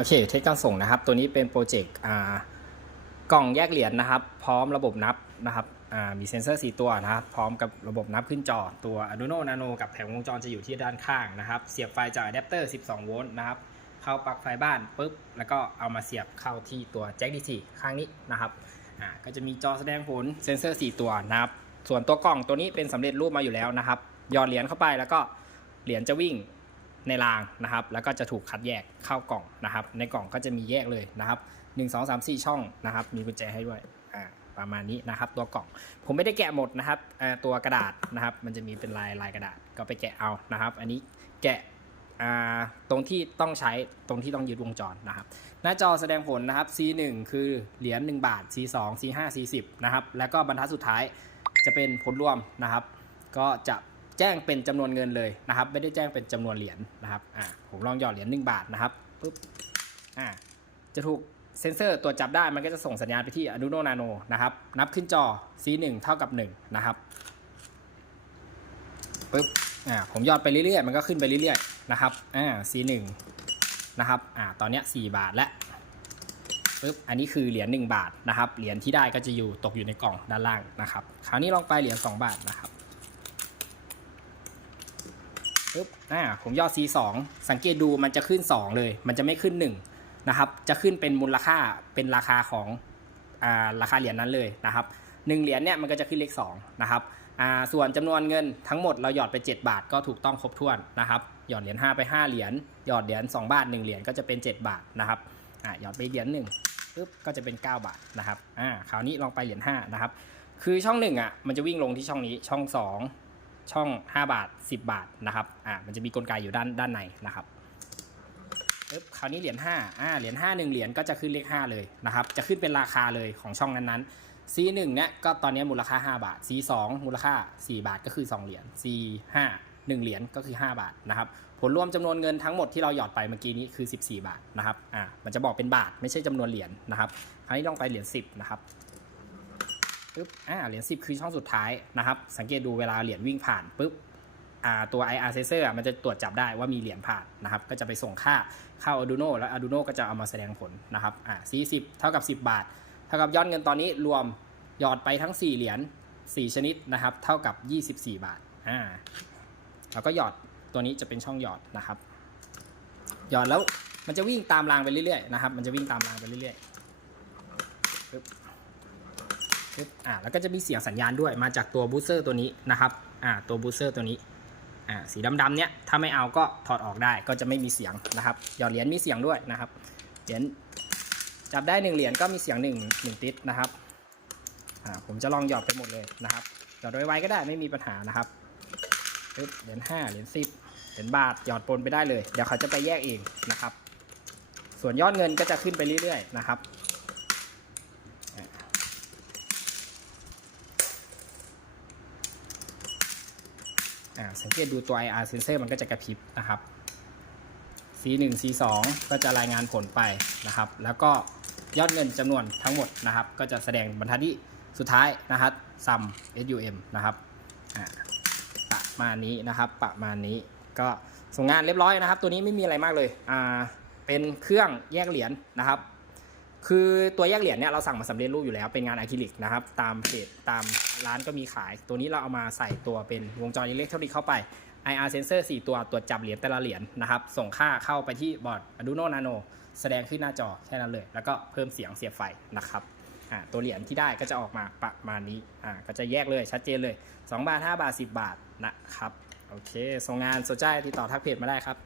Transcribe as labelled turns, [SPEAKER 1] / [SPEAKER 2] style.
[SPEAKER 1] โอเคเทคการส่งนะครับ ตัวนี้เป็นโปรเจกต์กล่องแยกเหรียญนะครับ พร้อมระบบนับนะครับมีเซ็นเซอร์ 4 ตัวนะครับ พร้อมกับระบบนับขึ้นจอ ตัว Arduino Nano กับแผงวงจรจะอยู่ที่ด้านข้างนะครับ เสียบไฟจากอะแดปเตอร์ 12 โวลต์นะครับ เข้าปลั๊กไฟบ้านปุ๊บ แล้วก็เอามาเสียบเข้าที่ตัวแจ็ค DC ข้างนี้นะครับ ก็จะมีจอแสดงผลเซ็นเซอร์ 4 ตัวนะครับ ส่วนตัวกล่องตัวนี้เป็นสำเร็จรูปมาอยู่แล้วนะครับหยอดเหรียญเข้าไปแล้วก็เหรียญจะวิ่ง ในรางนะครับ แล้วก็จะถูกคัดแยกเข้ากล่องนะครับ ในกล่องก็จะมีแยกเลยนะครับ1 2 3 4 ช่องนะครับ มีกุญแจให้ด้วยอ่าประมาณนี้นะครับ ตัวกล่องผมไม่ได้แกะหมดนะครับตัวกระดาษนะครับ มันจะมีเป็นลายลายกระดาษก็ไปแกะเอานะครับ อันนี้แกะตรงที่ต้องใช้ตรงที่ต้องยึดวงจรนะครับ หน้าจอแสดงผลนะครับ C1 คือเหรียญ1บาท C2 C5 C10 นะครับ แล้วก็บรรทัดสุดท้ายจะเป็นผลรวมนะครับ ก็จะ แจ้งเป็นจำนวนเงินเลยนะครับ ไม่ได้แจ้งเป็นจำนวนเหรียญนะครับอ่าผมลองหยอดเหรียญ1บาทนะครับปุ๊บอ่าจะถูกเซนเซอร์ตรวจจับได้มันก็จะส่งสัญญาณไปที่ Arduino Nano นะครับ นับขึ้นจอ C1 เท่ากับ 1 นะครับปุ๊บอ่าผมยอดไปเรื่อยๆ มันก็ขึ้นไปเรื่อยๆ นะครับอ่า C1 นะครับอ่าตอนนี้ 4 บาทแล้วปึ๊บอันนี้คือเหรียญ1บาทนะครับ เหรียญที่ได้ก็จะอยู่ตกอยู่ในกล่องด้านล่างนะครับ คราวนี้ลองไปเหรียญ2บาทนะครับ ปึ๊บอ่าผมย่อ C2 สังเกตดูมันจะขึ้น 2 เลย มันจะไม่ขึ้น 1 นะครับ จะขึ้นเป็นมูลค่าเป็นราคาของอ่าราคาเหรียญนั้นเลยนะครับหนึ่งเหรียญเนี่ยมันก็จะขึ้นเลข2นะครับอ่าส่วนจำนวนเงินทั้งหมดเราหยอดไป 7 บาทก็ถูกต้องครบถ้วนนะครับหยอดเหรียญ5ไป 5 เหรียญหยอดเหรียญ2บาท 1 เหรียญก็จะเป็น 7 บาทนะครับอ่าหยอดไปเหรียญหนึ่งปึ๊บก็จะเป็น 9 บาทนะครับอ่าคราวนี้ลองไปเหรียญ5นะครับคือช่อง1อะมันจะวิ่งลงที่ช่องนี้ช่อง 2 ช่อง 5 บาท 10 บาทนะครับอ่ามันจะมีกลไกอยู่ด้านด้านในนะครับปึ๊บคราวนี้เหรียญ5อ่าเหรียญ5 1เหรียญก็จะขึ้นเลข5เลยนะครับจะขึ้นเป็นราคาเลยของช่องนั้นๆ C1 เนี่ยก็ตอนนี้มูลค่า 5 บาท C2 มูลค่า 4 บาทก็คือ 2 เหรียญ C5 1 เหรียญก็คือ 5 บาทนะครับผลรวมจำนวนเงินทั้งหมดที่เราหยอดไปเมื่อกี้นี้คือ 14 บาทนะครับอ่ามันจะบอกเป็นบาทไม่ใช่จำนวนเหรียญนะครับคราวนี้ลองไปเหรียญ10นะครับ ปึ๊บอ่าเหรียญ10 คือช่องสุดท้ายนะครับ สังเกตดูเวลาเหรียญวิ่งผ่านปุ๊บอ่าตัว IR sensor อะมันจะตรวจจับได้ว่ามีเหรียญผ่านนะครับ ก็จะไปส่งค่าเข้า Arduino แล้ว Arduino ก็จะเอามาแสดงผลนะครับอ่า C10 เท่ากับ 10 บาท เท่ากับยอดเงินตอนนี้รวมหยอดไปทั้ง 4 เหรียญ4 ชนิดนะครับ เท่ากับ 24 บาทอ่าแล้วก็หยอดตัวนี้จะเป็นช่องหยอดนะครับ หยอดแล้วมันจะวิ่งตามรางไปเรื่อยๆนะครับ มันจะวิ่งตามรางไปเรื่อยๆ อ่าแล้วก็จะมีเสียงสัญญาณด้วยมาจากตัวบูสเตอร์ตัวนี้นะครับอ่าตัวบูสเตอร์ตัวนี้อ่าสีดำๆเนี้ยถ้าไม่เอาก็ถอดออกได้ก็จะไม่มีเสียงนะครับหยอดเหรียญมีเสียงด้วยนะครับเหรียญจับได้หนึ่งเหรียญก็มีเสียงหนึ่งหนึ่งติดนะครับอ่าผมจะลองหยอดไปหมดเลยนะครับหยอดไวๆก็ได้ไม่มีปัญหานะครับเหรียญห้าเหรียญสิบเหรียญบาทหยอดปนไปได้เลย เดี๋ยวเขาจะไปแยกเองนะครับ ส่วนยอดเงินก็จะขึ้นไปเรื่อยๆนะครับ สังเกตดูตัว IR sensor มันก็จะกระพริบนะครับ C1 C2 ก็จะรายงานผลไปนะครับ แล้วก็ยอดเงินจำนวนทั้งหมดนะครับ ก็จะแสดงบรรทัดที่สุดท้ายนะครับ sum sum นะครับประมาณนี้นะครับประมาณนี้ก็ส่งงานเรียบร้อยนะครับ ตัวนี้ไม่มีอะไรมากเลยอ่าเป็นเครื่องแยกเหรียญนะครับ คือตัวแยกเหรียญเนี่ยเราสั่งมาสำเร็จรูปอยู่แล้วเป็นงานอะคริลิกนะครับตามเพจตามร้านก็มีขาย ตัวนี้เราเอามาใส่ตัวเป็นวงจรอิเล็กทรอนิกส์เข้าไป IR sensor 4 ตัวตรวจจับเหรียญแต่ละเหรียญนะครับ ส่งค่าเข้าไปที่บอร์ด Arduino Nano แสดงขึ้นหน้าจอแค่นั้นเลย แล้วก็เพิ่มเสียงเสียบไฟนะครับอ่าตัวเหรียญที่ได้ก็จะออกมาประมาณนี้อ่าก็จะแยกเลยชัดเจนเลย 2 บาท 5 บาท 10 บาทนะครับโอเคส่งงานสนใจติดต่อทักเพจมาได้ครับ